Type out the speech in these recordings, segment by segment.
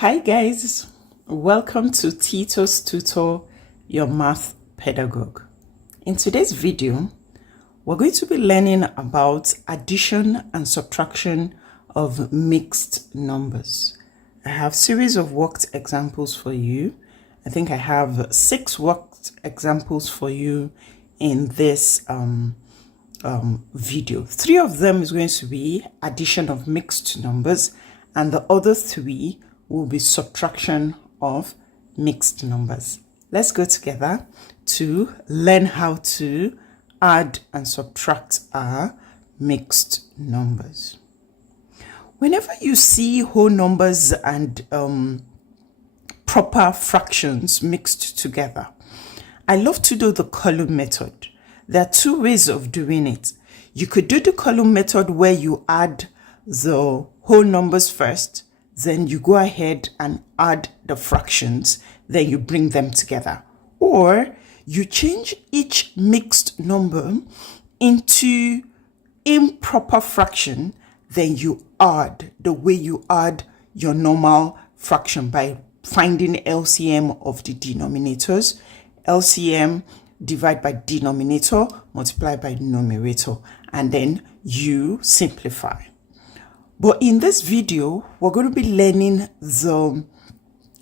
Hi guys, welcome to Titostutor Your Math Pedagogue. In today's video, we're going to be learning about addition and subtraction of mixed numbers. I have a series of worked examples for you. I think I have 6 worked examples for you in this video. 3 of them is going to be addition of mixed numbers, and the other 3 will be subtraction of mixed numbers. Let's go together to learn how to add and subtract our mixed numbers. Whenever you see whole numbers and proper fractions mixed together, I love to do the column method. There are 2 ways of doing it. You could do the column method where you add the whole numbers first, then you go ahead and add the fractions, then you bring them together. Or you change each mixed number into improper fraction, then you add the way you add your normal fraction by finding LCM of the denominators. LCM divide by denominator, multiply by numerator, and then you simplify. But in this video, we're going to be learning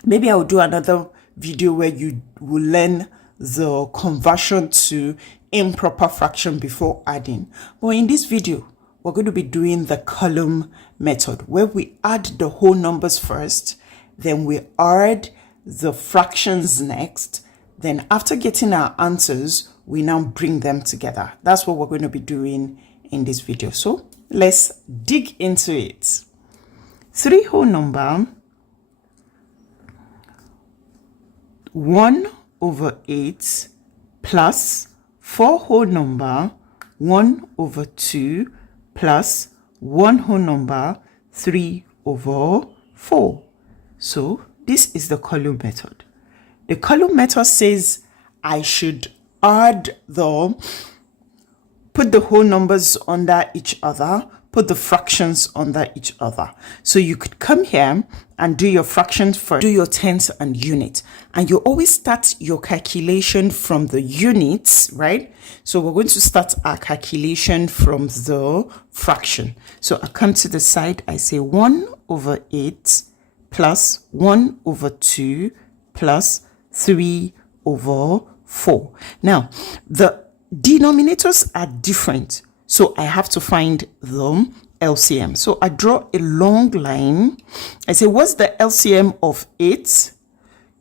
maybe I'll do another video where you will learn the conversion to improper fraction before adding. But in this video, we're going to be doing the column method where we add the whole numbers first, then we add the fractions next. Then after getting our answers, we now bring them together. That's what we're going to be doing in this video. So let's dig into it. 3 whole number 1/8 plus 4 whole number 1/2 plus 1 whole number 3/4. So this is the column method. The column method says I should put the whole numbers under each other, put the fractions under each other. So you could come here and do your fractions first, do your tenths and units. And you always start your calculation from the units, right? So we're going to start our calculation from the fraction. So I come to the side, I say 1/8 plus 1/2 plus 3/4. Now, the denominators are different, so I have to find the LCM. So I draw a long line. I say, what's the LCM of 8,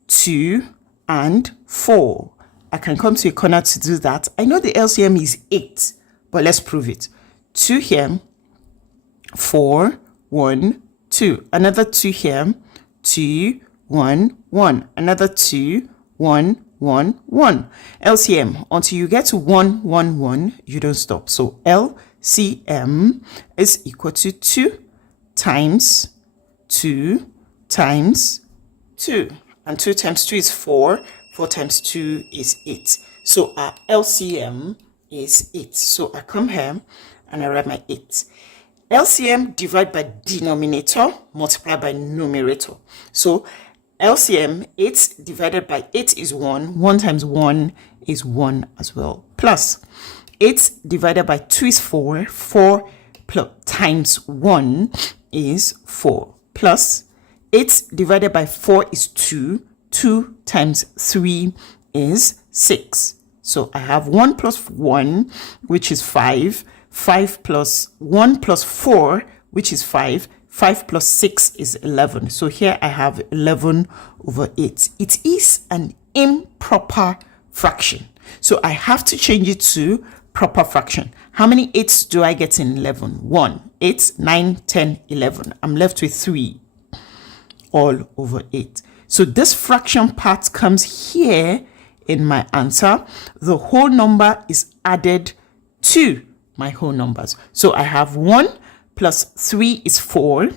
2, and 4? I can come to a corner to do that. I know the LCM is 8, but let's prove it. 2 here, 4, 1, 2. Another 2 here, 2, 1, 1. Another 2, 1, 1, 1. LCM, until you get to 1, 1, 1, you don't stop. So LCM is equal to 2 times 2 times 2. And 2 times 2 is 4. 4 times 2 is 8. So our LCM is 8. So I come here and I write my 8. LCM divide by denominator, multiply by numerator. So LCM, 8 divided by 8 is 1. 1 times 1 is 1 as well. Plus 8 divided by 2 is 4. 4 times 1 is 4. Plus 8 divided by 4 is 2. 2 times 3 is 6. So I have 1 plus 1, which is 5. 5 plus 1 plus 4, which is 5. 5 plus 6 is 11. So here I have 11/8. It is an improper fraction. So I have to change it to proper fraction. How many 8s do I get in 11? 1, 8, 9, 10, 11. I'm left with 3 all over 8. So this fraction part comes here in my answer. The whole number is added to my whole numbers. So I have 1 plus 3 is 4.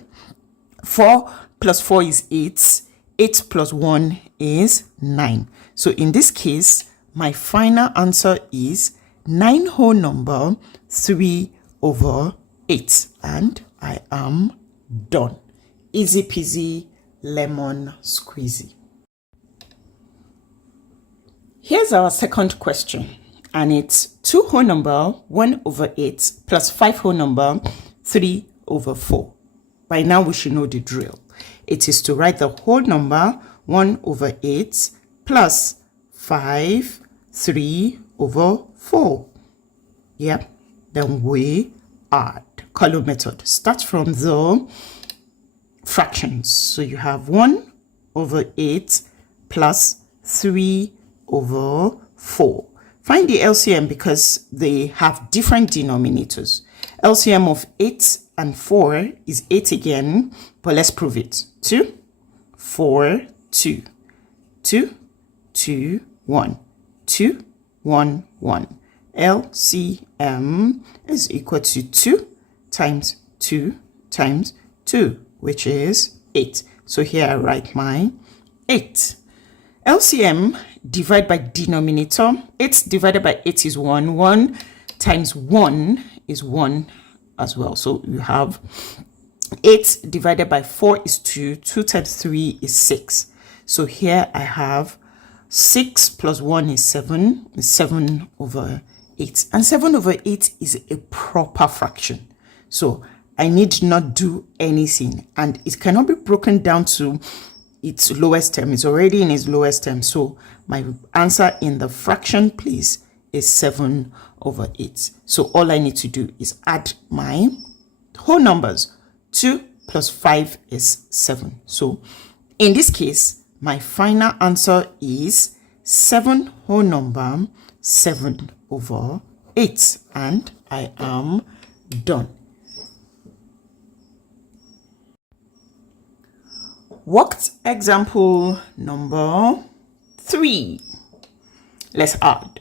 4 plus 4 is 8. 8 plus 1 is 9. So in this case, my final answer is 9 whole number 3/8. And I am done. Easy peasy lemon squeezy. Here's our second question, and it's 2 whole number 1/8 plus 5 whole number 3/4. By now we should know the drill. It is to write the whole number 1/8 plus 5 3/4. Yep, then we add. Column method. Start from the fractions. So you have 1/8 plus 3/4. Find the LCM because they have different denominators. LCM of 8 and 4 is 8 again, but let's prove it. 2, 4, 2. 2, 2, 1. 2, 1, 1. LCM is equal to 2 times 2 times 2, which is 8. So here I write my 8. LCM divide by denominator. 8 divided by 8 is 1. 1 times 1 is 1 as well. So you have 8 divided by 4 is 2. 2 times 3 is 6. So here I have 6 plus 1 is 7. Is 7/8. And 7/8 is a proper fraction. So I need not do anything. And it cannot be broken down to its lowest term. It's already in its lowest term. So my answer in the fraction place is 7/8. So all I need to do is add my whole numbers. 2 plus 5 is 7. So in this case, my final answer is 7 whole number 7/8. And I am done. Worked example number 3. Let's add.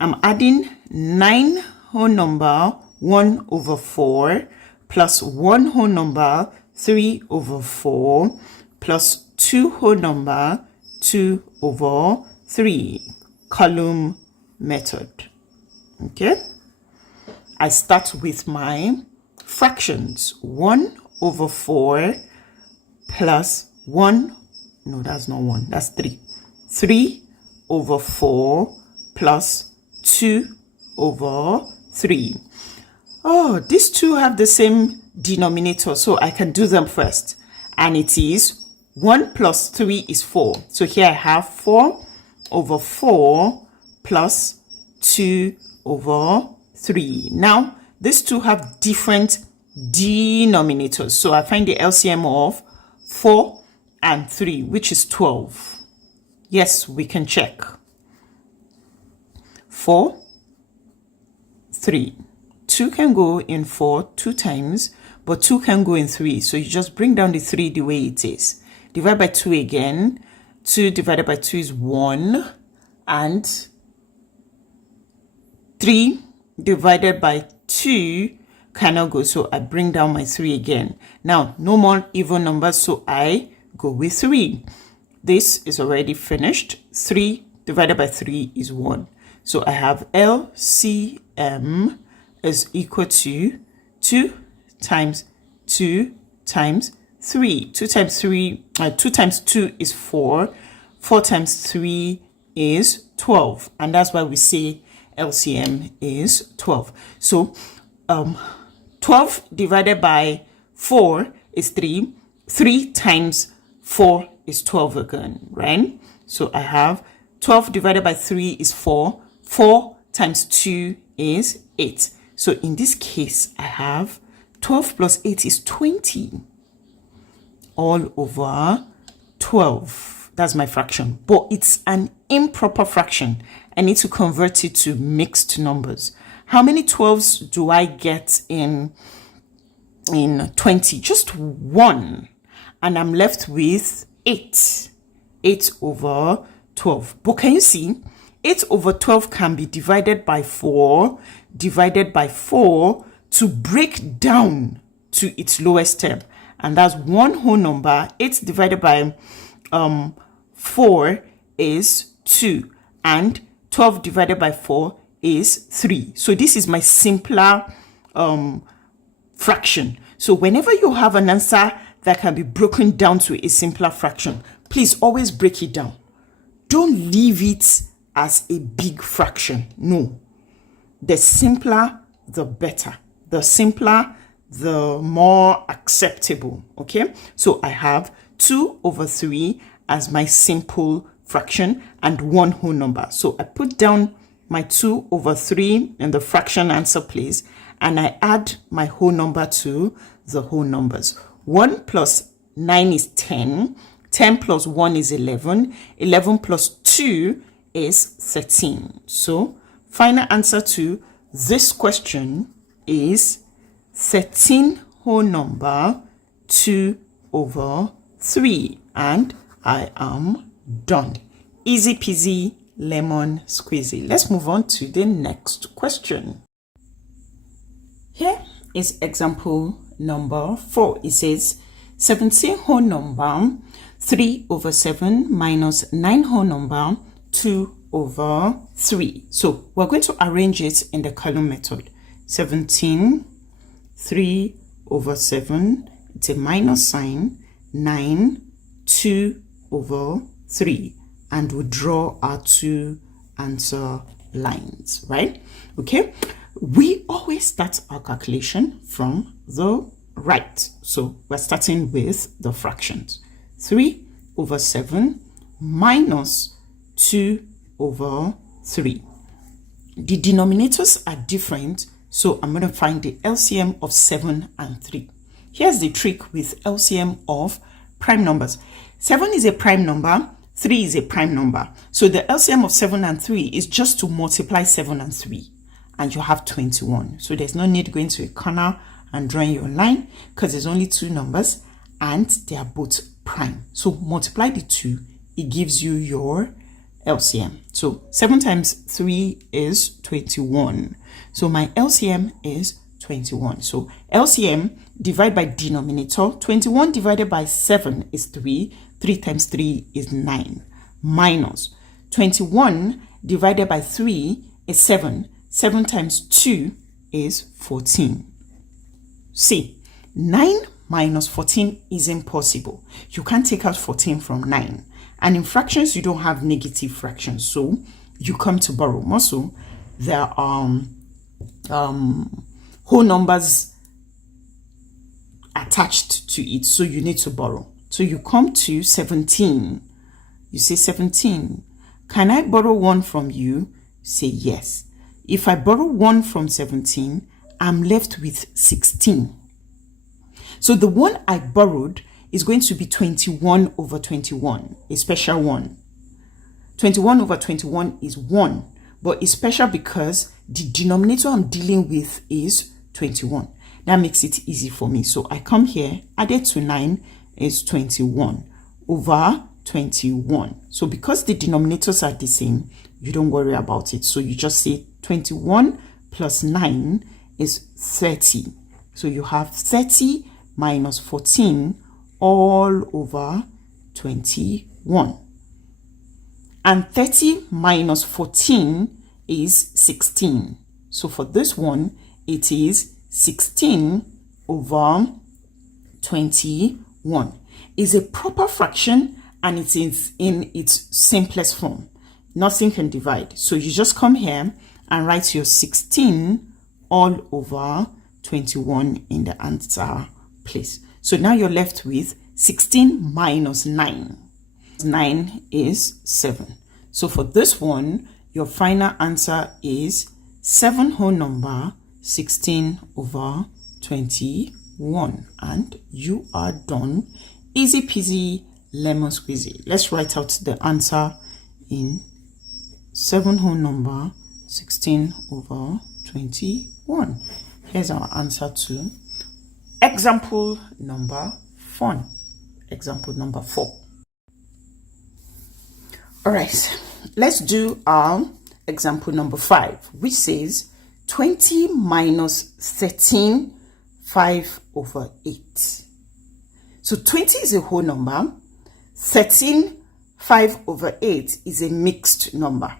I'm adding 9 whole number 1/4 plus 1 whole number 3/4 plus 2 whole number 2/3. Column method. Okay. I start with my fractions. 1/4 plus 1, no, that's not 1, that's 3. 3/4 plus 2/3. Oh, these two have the same denominator, so I can do them first. And it is 1 plus 3 is 4. So here I have 4/4 plus 2/3. Now, these two have different denominators. So I find the LCM of 4 and 3, which is 12. Yes, we can check. 4, 3. 2 can go in 4 2 times, but 2 can go in 3. So you just bring down the 3 the way it is. Divide by 2 again. 2 divided by 2 is 1. And 3 divided by 2 cannot go, so I bring down my 3 again. Now, no more even numbers, so I go with 3. This is already finished. 3 divided by 3 is 1. So I have LCM is equal to 2 times 2 times 3. 2 times 3, 2 times 2 is 4. 4 times 3 is 12. And that's why we say LCM is 12. So 12 divided by 4 is 3. 3 times 4 is 12 again, right? So I have 12 divided by 3 is 4. 4 times 2 is 8. So in this case, I have 12 plus 8 is 20. All over 12. That's my fraction. But it's an improper fraction. I need to convert it to mixed numbers. How many 12s do I get in 20? Just 1. And I'm left with 8. 8/12. But can you see? 8/12 can be divided by 4 to break down to its lowest term. And that's one whole number. 8 divided by 4 is 2. And 12 divided by 4 is 3. So this is my simpler fraction. So whenever you have an answer that can be broken down to a simpler fraction, please always break it down. Don't leave it as a big fraction. No. The simpler, the better. The simpler, the more acceptable. Okay? So I have 2 over 3 as my simple fraction and 1 whole number. So I put down my 2 over 3 in the fraction answer place, and I add my whole number to the whole numbers. 1 plus 9 is 10. 10 plus 1 is 11. 11 plus 2 is 13. So final answer to this question is 13 whole number 2 over 3. And I am done. Easy peasy lemon squeezy. Let's move on to the next question. Here is example number 4. It says 17 whole number 3 over 7 minus 9 whole number 2 over 3. So we're going to arrange it in the column method. 17, 3 over 7, it's a minus sign, 9, 2 over 3. And we draw our 2 answer lines, right? Okay, we always start our calculation from the right. So we're starting with the fractions. 3 over 7 minus 2 over 3. The denominators are different, so I'm going to find the LCM of 7 and 3. Here's the trick with LCM of prime numbers. 7 is a prime number, 3 is a prime number. So the LCM of 7 and 3 is just to multiply 7 and 3. And you have 21. So there's no need going to a corner and drawing your line, because there's only 2 numbers and they are both prime. So multiply the 2, it gives you your LCM. So 7 times 3 is 21. So my LCM is 21. So LCM divided by denominator, 21 divided by 7 is 3. 3 times 3 is 9. Minus 21 divided by 3 is 7. 7 times 2 is 14. See, 9 minus 14 is impossible. You can't take out 14 from 9. And in fractions, you don't have negative fractions. So you come to borrow. Also, there are whole numbers attached to it. So you need to borrow. So you come to 17. You say 17. Can I borrow 1 from you? Say yes. If I borrow 1 from 17, I'm left with 16. So the one I borrowed is going to be 21 over 21, a special one. 21 over 21 is 1, but it's special because the denominator I'm dealing with is 21. That makes it easy for me. So I come here, added to 9 is 21 over 21. So because the denominators are the same, you don't worry about it. So you just say 21 plus 9 is 30. So you have 30 minus 14 all over 21. And 30 minus 14 is 16. So for this one, it is 16 over 21. It's a proper fraction and it is in its simplest form. Nothing can divide. So you just come here and write your 16 all over 21 in the answer place. So now you're left with 16 minus 9. 9 is 7. So for this one, your final answer is 7 whole number 16 over 21. And you are done. Easy peasy lemon squeezy. Let's write out the answer in 7 whole number 16 over 21. Here's our answer to example number 4. Example number 4. All right, let's do our example number 5, which says 20 minus 13, 5 over 8. So 20 is a whole number. 13, 5 over 8 is a mixed number.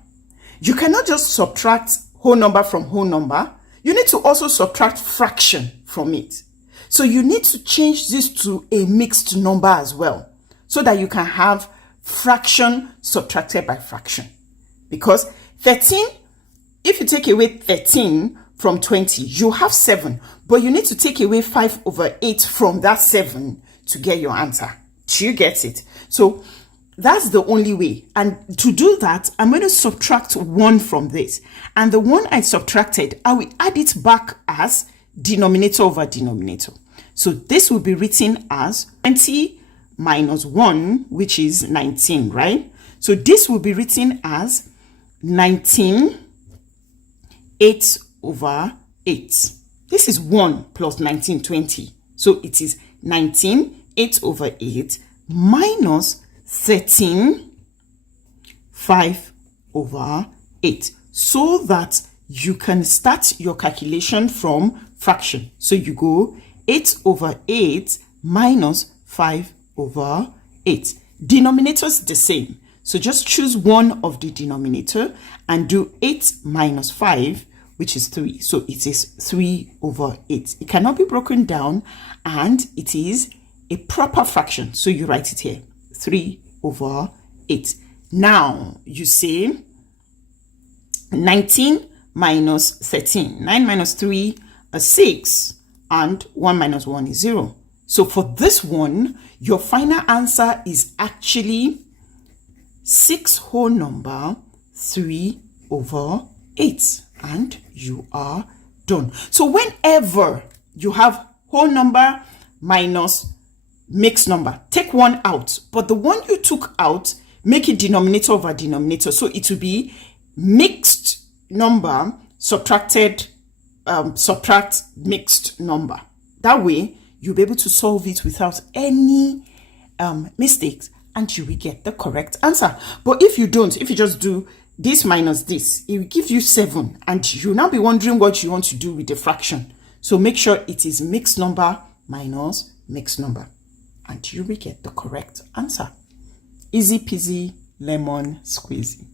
You cannot just subtract whole number from whole number. You need to also subtract fraction from it. So you need to change this to a mixed number as well, so that you can have fraction subtracted by fraction. Because 13, if you take away 13 from 20, you have 7, but you need to take away 5/8 from that 7 to get your answer. Do you get it? So that's the only way. And to do that, I'm going to subtract 1 from this. And the 1 I subtracted, I will add it back as denominator over denominator. So this will be written as 20 minus 1, which is 19, right? So this will be written as 19 8/8. This is 1 plus 19, 20. So it is 19 8/8 minus 13 5/8, so that you can start your calculation from fraction. So you go 8/8 minus 5/8. Denominators the same. So just choose one of the denominator and do 8 minus 5, which is 3. So it is 3/8. It cannot be broken down, and it is a proper fraction. So you write it here, 3/8. Now you say 19 minus 13. 9 minus 3 is 6, and 1 minus 1 is 0. So for this one, your final answer is actually 6 whole number 3/8, and you are done. So whenever you have whole number minus mixed number, take one out, but the one you took out, make it denominator over denominator. So it will be mixed number subtracted, subtract mixed number. That way you'll be able to solve it without any mistakes, and you will get the correct answer. But if you don't, if you just do this minus this, it will give you 7, and you'll now be wondering what you want to do with the fraction. So make sure it is mixed number minus mixed number, and you will get the correct answer. Easy peasy lemon squeezy.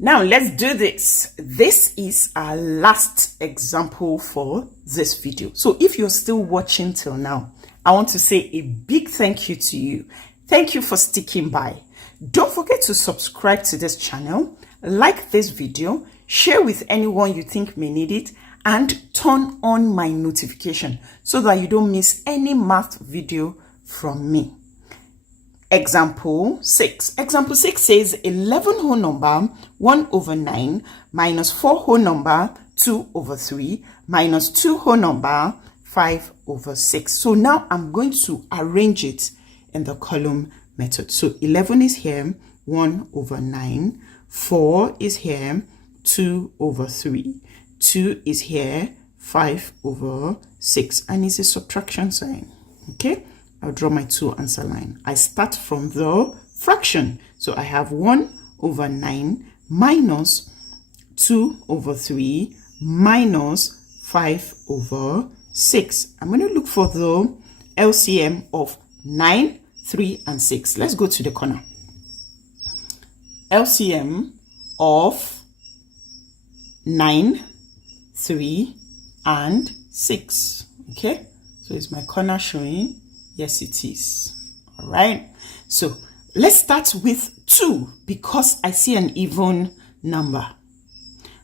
Now let's do this. This is our last example for this video. So if you're still watching till now, I want to say a big thank you to you. Thank you for sticking by. Don't forget to subscribe to this channel, like this video, share with anyone you think may need it, and turn on my notification so that you don't miss any math video from me. Example 6. Example 6 says 11 whole number 1/9 minus 4 whole number 2/3 minus 2 whole number 5/6. So now I'm going to arrange it in the column method. So 11 is here, 1/9, 4 is here, 2/3, 2 is here, 5/6, and it's a subtraction sign. Okay, I'll draw my 2 answer line. I start from the fraction. So I have 1/9 minus 2/3 minus 5/6. I'm going to look for the LCM of 9, 3, and 6. Let's go to the corner. LCM of 9, 3, and 6. Okay, so is my corner showing? Yes, it is. All right, so let's start with 2 because I see an even number.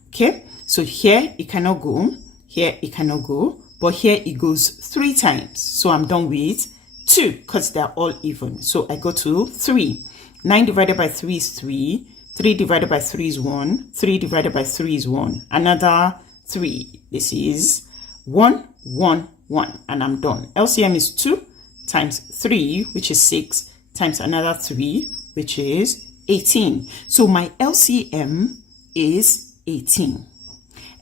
Okay, so here it cannot go, here it cannot go, but here it goes 3 times. So I'm done with 2 because they're all even. So I go to 3. 9 divided by 3 is 3. 3 divided by 3 is 1. 3 divided by 3 is 1. Another 3. This is 1, 1, 1, and I'm done. LCM is 2 times 3, which is 6, times another 3, which is 18. So my LCM is 18.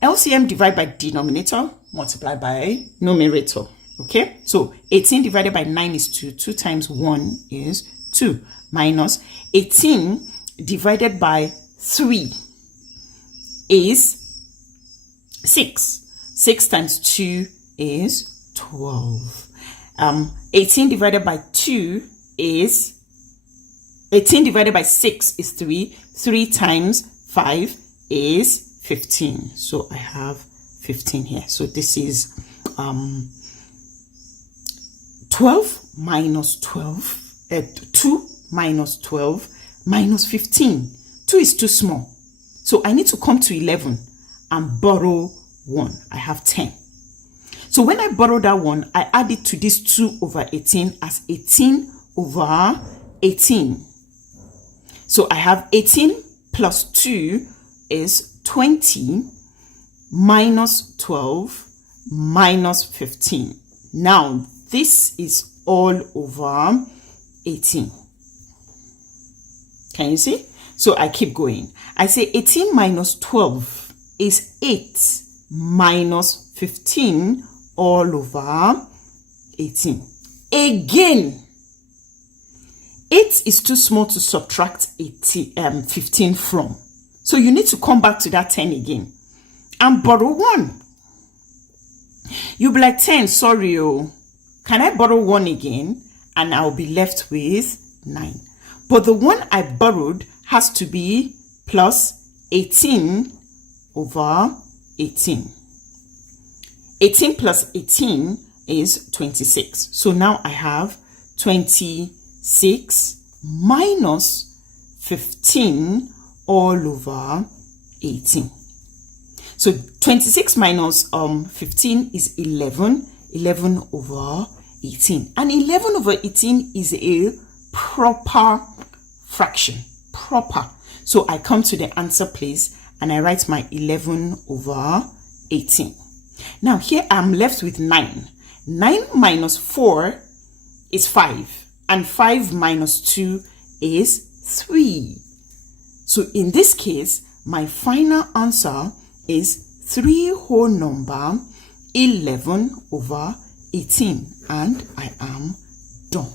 LCM divided by denominator, multiply by numerator. Okay, so 18 divided by 9 is 2. 2 times 1 is 2. Minus 18 divided by 3 is 6. 6 times 2 is 12. 18 divided by 2 is 18 divided by 6 is 3. 3 times 5 is 15. So I have 15 here. So this is 12 minus 12, 2 minus 12 minus 15. 2 is too small. So I need to come to 11 and borrow 1. I have 10. So when I borrow that 1, I add it to this 2 over 18 as 18 over 18. So I have 18 plus 2 is 20 minus 12 minus 15. Now this is all over 18. Can you see? So I keep going. I say 18 minus 12 is 8 minus 15 all over 18. Again, 8 is too small to subtract 15 from. So you need to come back to that 10 again and borrow 1. You'll be like, 10, sorry, can I borrow 1 again? And I'll be left with 9. But the one I borrowed has to be plus 18 over 18. 18 plus 18 is 26. So now I have 26 minus 15 all over 18. So 26 minus 15 is 11. 11 over 18. And 11 over 18 is a proper fraction. Proper. So I come to the answer place and I write my 11 over 18. Now here I'm left with 9. 9 minus 4 is 5. And 5 minus 2 is 3. So in this case, my final answer is 3 whole number 11 over 18. And I am done.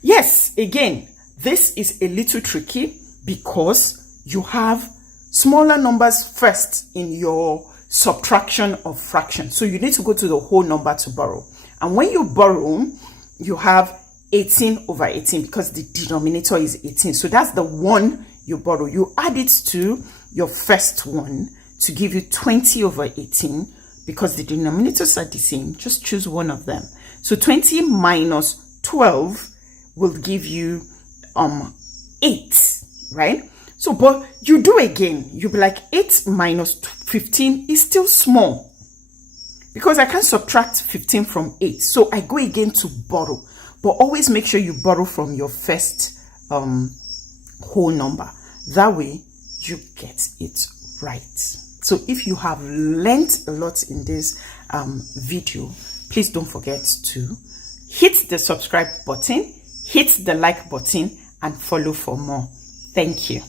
Yes, again, this is a little tricky because you have smaller numbers first in your subtraction of fractions. So you need to go to the whole number to borrow. And when you borrow, you have 18 over 18 because the denominator is 18. So that's the one you borrow. You add it to your first one to give you 20 over 18 because the denominators are the same. Just choose one of them. So 20 minus 12 will give you 8, right? So, but you do again. You'll be like 8 minus 15 is still small because I can't subtract 15 from 8. So I go again to borrow. But always make sure you borrow from your first whole number. That way you get it right. So if you have learned a lot in this video, please don't forget to hit the subscribe button, hit the like button, and follow for more. Thank you.